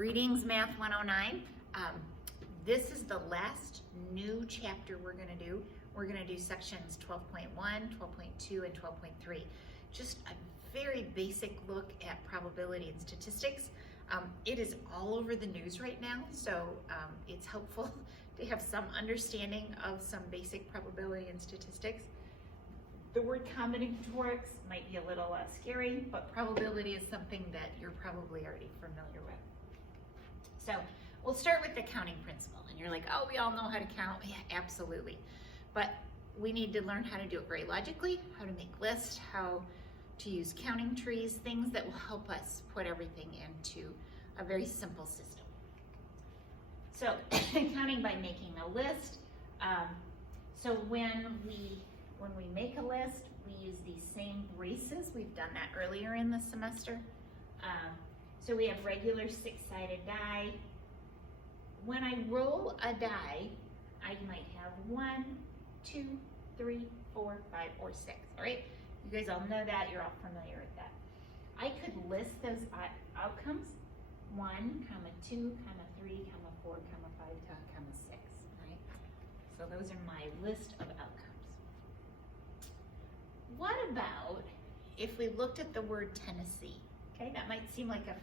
Greetings, Math 109. This is the last new chapter we're going to do. We're going to do sections 12.1, 12.2, and 12.3. Just a very basic look at probability and statistics. It is all over the news right now, so it's helpful to have some understanding of some basic probability and statistics. The word combinatorics might be a little scary, but probability is something that you're probably already familiar with. So we'll start with the counting principle. And you're like, oh, we all know how to count. Yeah, absolutely. But we need to learn how to do it very logically, how to make lists, how to use counting trees, things that will help us put everything into a very simple system. So counting by making a list. So when we make a list, we use these same braces. We've done that earlier in the semester. So we have regular six-sided die. When I roll a die, I might have 1, 2, 3, 4, 5, or 6, all right? You guys all know that, you're all familiar with that. I could list those outcomes, 1, 2, 3, 4, 5, 6, right? So those are my list of outcomes. What about if we looked at the word Tennessee? Okay, that might seem like a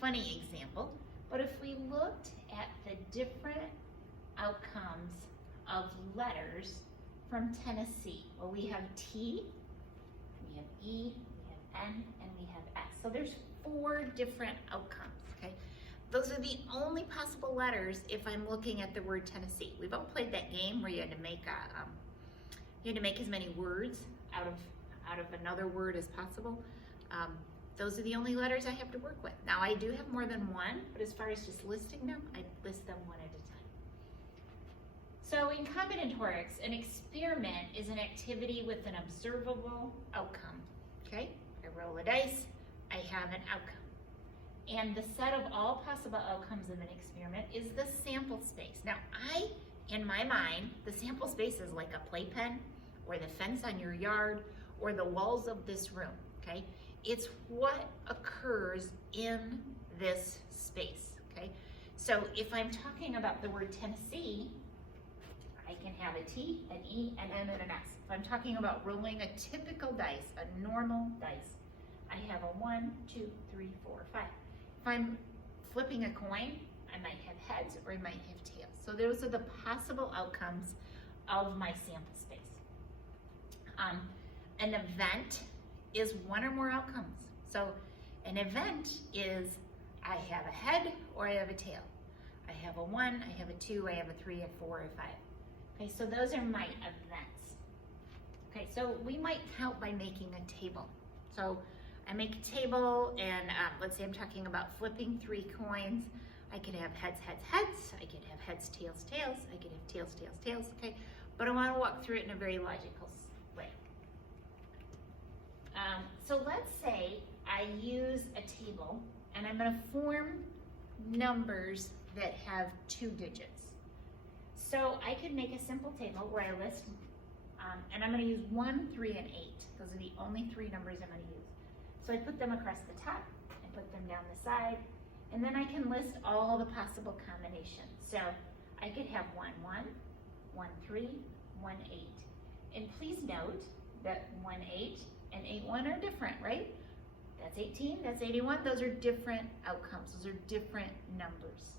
funny example, but if we looked at the different outcomes of letters from Tennessee, well, we have T, we have E, we have N, and we have S. So there's 4 different outcomes, okay? Those are the only possible letters if I'm looking at the word Tennessee. We've all played that game where you had to make as many words out of another word as possible. Those are the only letters I have to work with. Now I do have more than one, but as far as just listing them, I list them one at a time. So in combinatorics, an experiment is an activity with an observable outcome, okay? I roll a dice, I have an outcome. And the set of all possible outcomes of an experiment is the sample space. Now in my mind, the sample space is like a playpen, or the fence on your yard, or the walls of this room, okay? It's what occurs in this space, okay? So if I'm talking about the word Tennessee, I can have a T, an E, an N, and an S. If I'm talking about rolling a typical dice, a normal dice, I have a 1, 2, 3, 4, 5. If I'm flipping a coin, I might have heads or I might have tails. So those are the possible outcomes of my sample space. An event is one or more outcomes. So an event is I have a head or I have a tail. I have a 1, I have a 2, I have a 3, a 4, a 5. Okay, so those are my events. Okay, so we might count by making a table. So I make a table and let's say I'm talking about flipping 3 coins. I could have heads, heads, heads. I could have heads, tails, tails. I could have tails, tails, tails, okay? But I want to walk through it in a very logical way. So let's say I use a table and I'm going to form numbers that have 2 digits. So I could make a simple table where I list, and I'm going to use 1, 3, and 8. Those are the only 3 numbers I'm going to use. So I put them across the top, I put them down the side, and then I can list all the possible combinations. So I could have 1, 1, 1, 3, 1, 8. And please note that 1, 8 and 8, 1 are different, right? That's 18, that's 81. Those are different outcomes. Those are different numbers.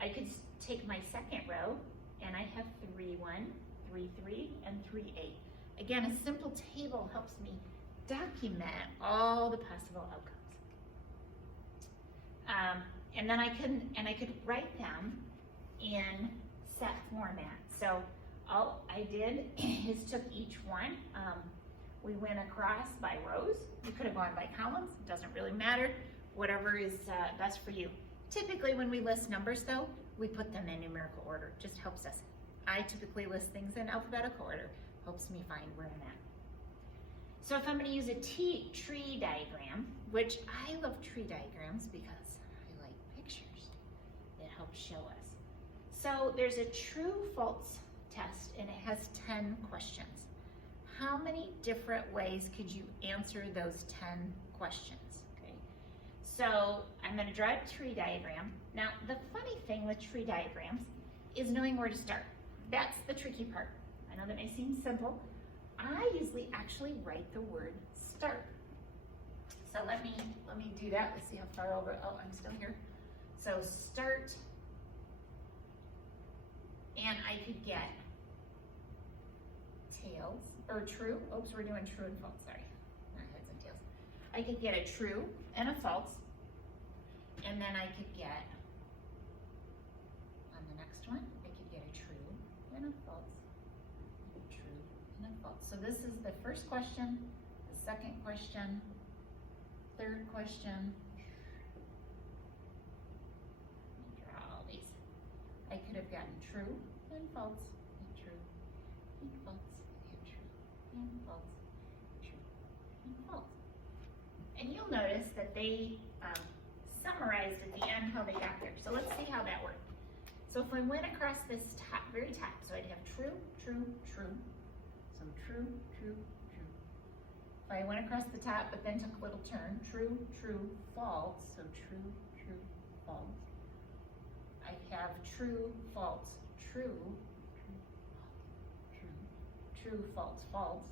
I could take my second row and I have 3, 1, 3, 3, and 3, 8. Again, a simple table helps me document all the possible outcomes. And then I could write them in set format. So all I did is took each one. We went across by rows. You could have gone by columns. It doesn't really matter. Whatever is best for you. Typically, when we list numbers, though, we put them in numerical order. Just helps us. I typically list things in alphabetical order. Helps me find where I'm at. So if I'm going to use a tree diagram, which I love tree diagrams because I like pictures. It helps show us. So there's a true-false test, and it has 10 questions. How many different ways could you answer those 10 questions? Okay. So I I'm going to draw a tree diagram. Now, the funny thing with tree diagrams is knowing where to start. That's the tricky part. I know that may seem simple. I usually actually write the word start. So let me do that. Let's see how far over. Oh, I'm still here. So start, and I could get tails or true. Oops, we're doing true and false. Sorry, not heads and tails. I could get a true and a false, and then I could get on the next one. I could get a true and a false, a true and a false. So this is the first question, the second question, third question. Let me draw all these. I could have gotten true and false, and true and false, and true and false, true and false. And you'll notice that they summarized at the end how they got there. So let's see how that worked. So if I went across this top, very top, so I'd have true, true, true. So true, true, true. If I went across the top, but then took a little turn, true, true, false. So true, true, false. I have true, false, true, true, true, false, false.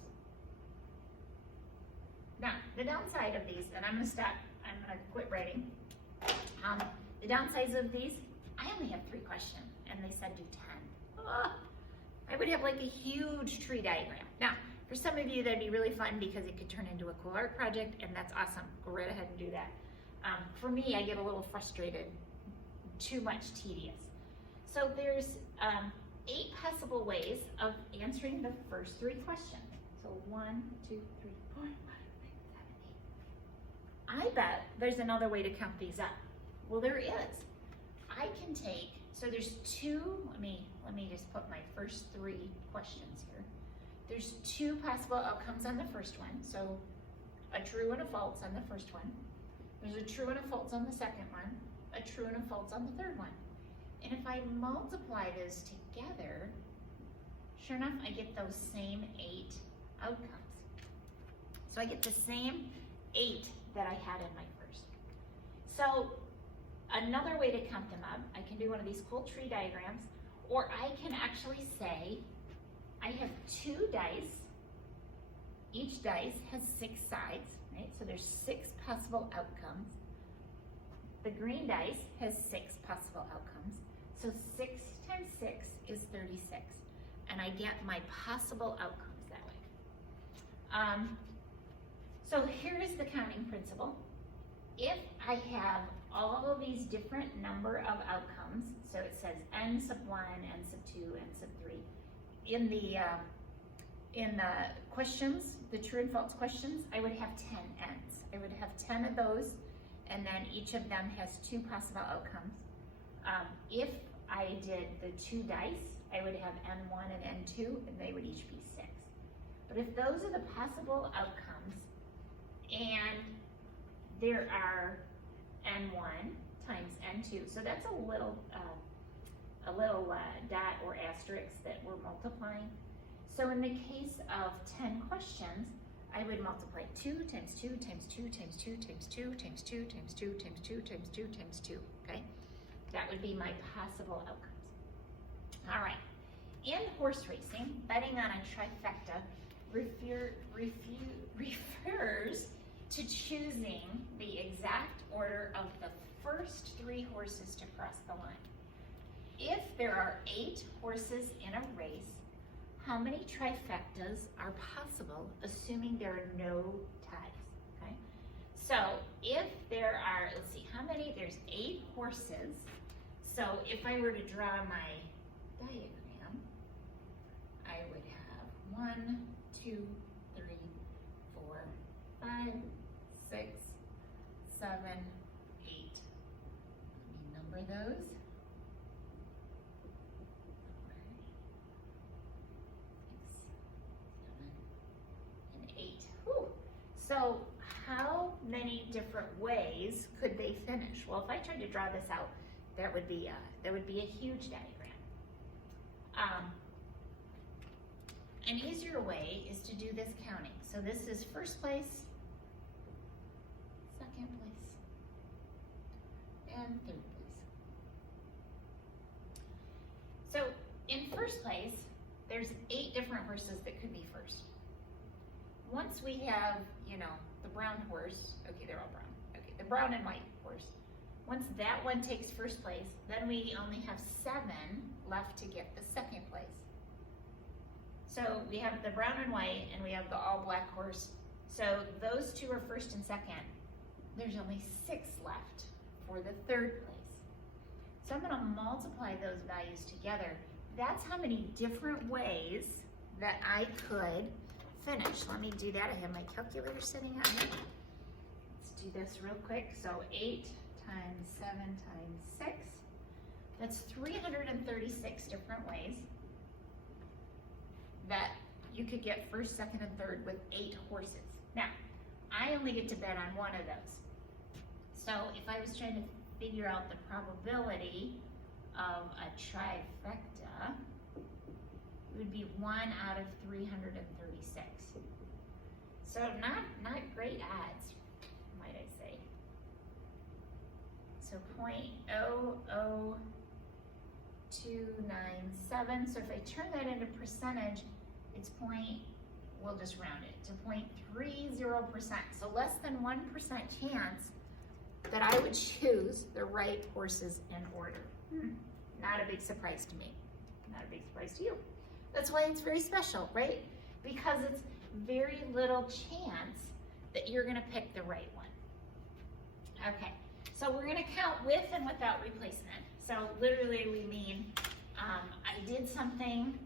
Now, the downside of these, and I'm going to stop, I'm going to quit writing. The downsides of these, I only have 3 questions, and they said do 10. I would have like a huge tree diagram. Now, for some of you, that'd be really fun because it could turn into a cool art project, and that's awesome. Go right ahead and do that. For me, I get a little frustrated, too much tedious. So there's 8 possible ways of answering the first 3 questions. So 1, 2, 3, 4, 5, 6, 7, 8. I bet there's another way to count these up. Well, there is. I can take, so there's 2, let me just put my first 3 questions here. There's 2 possible outcomes on the first one. So a true and a false on the first one. There's a true and a false on the second one. A true and a false on the third one. And if I multiply those together, sure enough, I get those same 8 outcomes. So I get the same 8 that I had in my first. So another way to count them up, I can do one of these cool tree diagrams, or I can actually say I have 2 dice. Each dice has 6 sides, right? So there's 6 possible outcomes. The green dice has 6 possible outcomes. So 6 times 6 is 36. And I get my possible outcomes that way. So here is the counting principle. If I have all of these different number of outcomes, so it says n sub 1, n sub 2, n sub 3, in the questions, the true and false questions, I would have 10 n's. I would have 10 of those, and then each of them has 2 possible outcomes. If I did the 2 dice, I would have n1 and n2, and they would each be 6. But if those are the possible outcomes, and there are n1 times n2, so that's a little dot or asterisk that we're multiplying. So in the case of 10 questions, I would multiply 2 times 2 times 2 times 2 times 2 times 2 times 2 times 2 times 2 times 2, okay? That would be my possible outcomes. All right, in horse racing, betting on a trifecta refers to choosing the exact order of the first 3 horses to cross the line. If there are 8 horses in a race, how many trifectas are possible, assuming there are no ties, okay? So if there are, let's see, how many, there's 8 horses. So if I were to draw my diagram, I would have 1, 2, 3, 4, 5, 6, 7, 8. Let me number those. 8. Whew. So how many different ways could they finish? Well, if I tried to draw this out, that would be a huge diagram. An easier way is to do this counting. So this is first place, second place, there's 8 different horses that could be first. Once we have, the brown horse, okay, they're all brown. Okay, the brown and white horse. Once that one takes first place, then we only have 7 left to get the second place. So we have the brown and white, and we have the all black horse. So those 2 are first and second. There's only 6 left for the third place. So I'm gonna multiply those values together. That's how many different ways that I could finish. Let me do that. I have my calculator sitting on here. Let's do this real quick. So 8 times 7 times 6. That's 336 different ways that you could get first, second, and third with 8 horses. Now, I only get to bet on one of those. So if I was trying to figure out the probability of a trifecta, it would be 1 out of 336. So not great odds, might I say. So 0.00297. So if I turn that into percentage, it's we'll just round it to 0.30%. So less than 1% chance that I would choose the right horses in order. Not a big surprise to me. Not a big surprise to you. That's why it's very special, right? Because it's very little chance that you're gonna pick the right one. Okay, so we're gonna count with and without replacement. So literally we mean I did something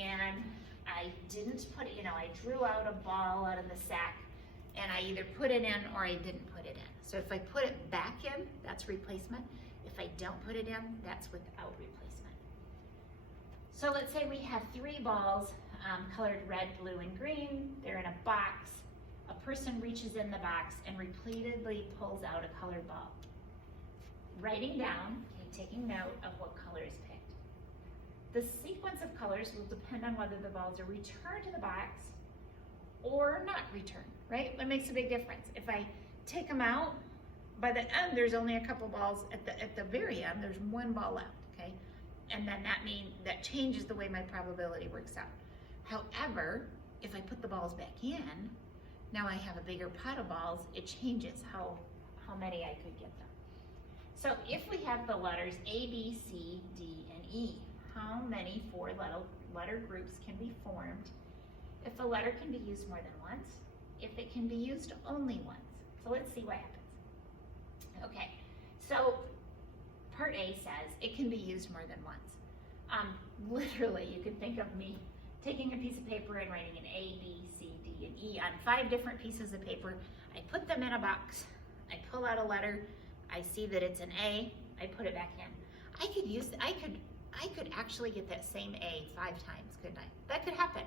and I didn't put it, I drew out a ball out of the sack and I either put it in or I didn't put it in. So if I put it back in, that's replacement. If I don't put it in, that's without replacement. So let's say we have 3 balls colored red, blue, and green. They're in a box. A person reaches in the box and repeatedly pulls out a colored ball. Writing down, taking note of what color is picked. The sequence of colors will depend on whether the balls are returned to the box or not returned, right? That makes a big difference. If I take them out, by the end, there's only a couple balls. At the very end, there's 1 ball left, okay? And then that changes the way my probability works out. However, if I put the balls back in, now I have a bigger pot of balls. It changes how many I could get them. So if we have the letters A, B, C, D, and E, how many 4-letter groups can be formed if a letter can be used more than once, if it can be used only once? So let's see what happens. Okay, so part A says it can be used more than once. Literally, you could think of me taking a piece of paper and writing an A, B, C, D, and E on 5 different pieces of paper. I put them in a box. I pull out a letter. I see that it's an A. I put it back in. I could actually get that same A 5 times, couldn't I? That could happen.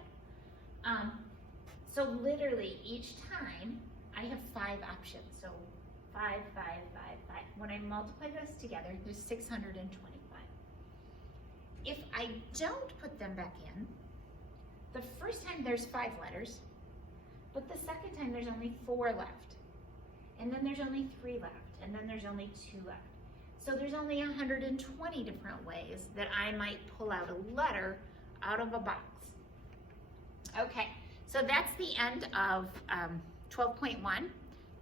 So literally each time I have 5 options. So 5, 5, 5, 5. When I multiply those together, there's 625. If I don't put them back in, the first time there's 5 letters, but the second time there's only 4 left. And then there's only 3 left, and then there's only 2 left. So there's only 120 different ways that I might pull out a letter out of a box. Okay, so that's the end of 12.1,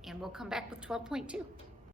and we'll come back with 12.2.